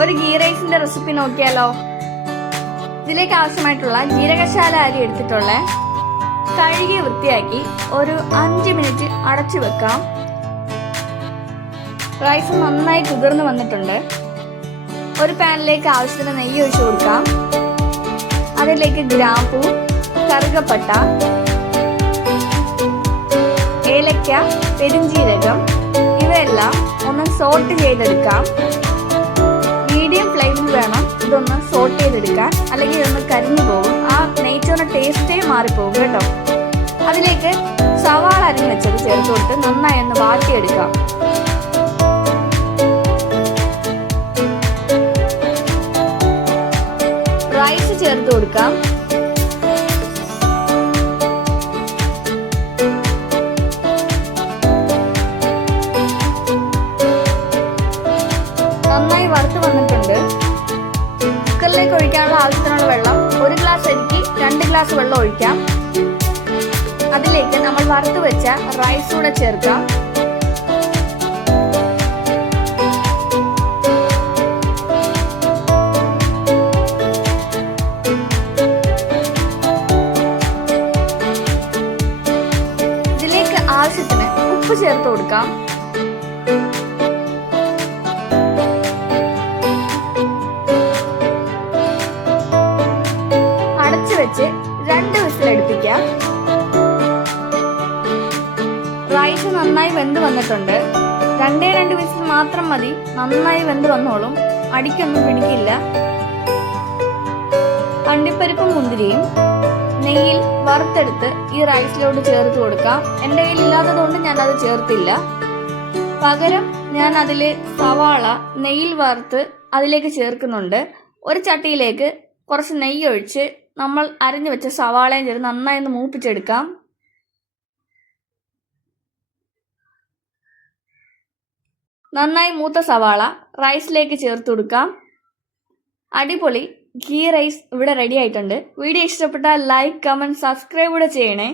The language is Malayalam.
ഒരു ഗീ റൈസിന്റെ റെസിപ്പി നോക്കിയാലോ? ഇതിലേക്ക് ആവശ്യമായിട്ടുള്ള ജീരകശാല അരി എടുത്തിട്ടുള്ള. കഴുകി വൃത്തിയാക്കി ഒരു അഞ്ച് മിനിറ്റ് അടച്ചു വെക്കാം. റൈസ് നന്നായി കുതിർന്ന് വന്നിട്ടുണ്ട്. ഒരു പാനിലേക്ക് ആവശ്യത്തിന് നെയ്യ് ഒഴിച്ചു കൊടുക്കാം. അതിലേക്ക് ഗ്രാമ്പൂ കറുകപ്പട്ട ഏലക്ക പെരുംജീരകം ഇവയെല്ലാം ഒന്ന് സോട്ട് ചെയ്തെടുക്കാം. ഫ്ലെയിമിൽ വേണം. ഇതൊന്ന് സോട്ട് ചെയ്തെടുക്കാൻ. അല്ലെങ്കിൽ ഇതൊന്ന് കരിഞ്ഞു പോകും. ആ നെയ്ച്ചോറിന്റെ ടേസ്റ്റേ മാറിപ്പോകും കേട്ടോ. അതിലേക്ക് സവാള അരിഞ്ഞ് വെച്ചത് ചേർത്ത് കൊടുത്ത് നന്നായി ഒന്ന് വാട്ടിയെടുക്കാം. റൈസ് ചേർത്ത് കൊടുക്കാം. നന്നായി വറുത്ത് ആവശ്യത്തിനുള്ള വെള്ളം ഒരു ഗ്ലാസ് അരിക്ക് രണ്ട് ഗ്ലാസ് വെള്ളം ഒഴിക്കാം. അതിലേക്ക് നമ്മൾ വറുത്ത് വെച്ച റൈസ് കൂടെ ചേർക്കാം. ഇതിലേക്ക് ആവശ്യത്തിന് ഉപ്പ് ചേർത്ത് കൊടുക്കാം. അടച്ചു വെച്ച് രണ്ട് വിസിൽ അടുപ്പിക്കാം. റൈസ് നന്നായി വെന്ത് വന്നിട്ടുണ്ട്. രണ്ടേ രണ്ട് വിസിൽ മാത്രം മതി. നന്നായി വെന്ത് വന്നോളും. അടിക്കൊന്നും പിടിക്കില്ല. അണ്ടിപ്പരിപ്പും മുന്തിരിയും നെയ്യിൽ വറുത്തെടുത്ത് ഈ റൈസിലോട്ട് ചേർത്ത് കൊടുക്കാം. എന്റെ കയ്യിൽ ഇല്ലാത്തതുകൊണ്ട് ഞാൻ അത് ചേർത്തില്ല. പകരം ഞാൻ അതിൽ സവാള നെയ്യിൽ വറുത്ത് അതിലേക്ക് ചേർക്കുന്നുണ്ട്. ഒരു ചട്ടിയിലേക്ക് കുറച്ച് നെയ്യ് ഒഴിച്ച് നമ്മൾ അരിഞ്ഞു വെച്ച സവാളയും ചേർത്ത് നന്നായി ഒന്ന് മൂപ്പിച്ചെടുക്കാം. നന്നായി മൂത്ത സവാള റൈസിലേക്ക് ചേർത്ത് കൊടുക്കാം. അടിപൊളി ഗീ റൈസ് ഇവിടെ റെഡി ആയിട്ടുണ്ട്. വീഡിയോ ഇഷ്ടപ്പെട്ടാൽ ലൈക്ക് കമന്റ് സബ്സ്ക്രൈബ് കൂടെ ചെയ്യണേ.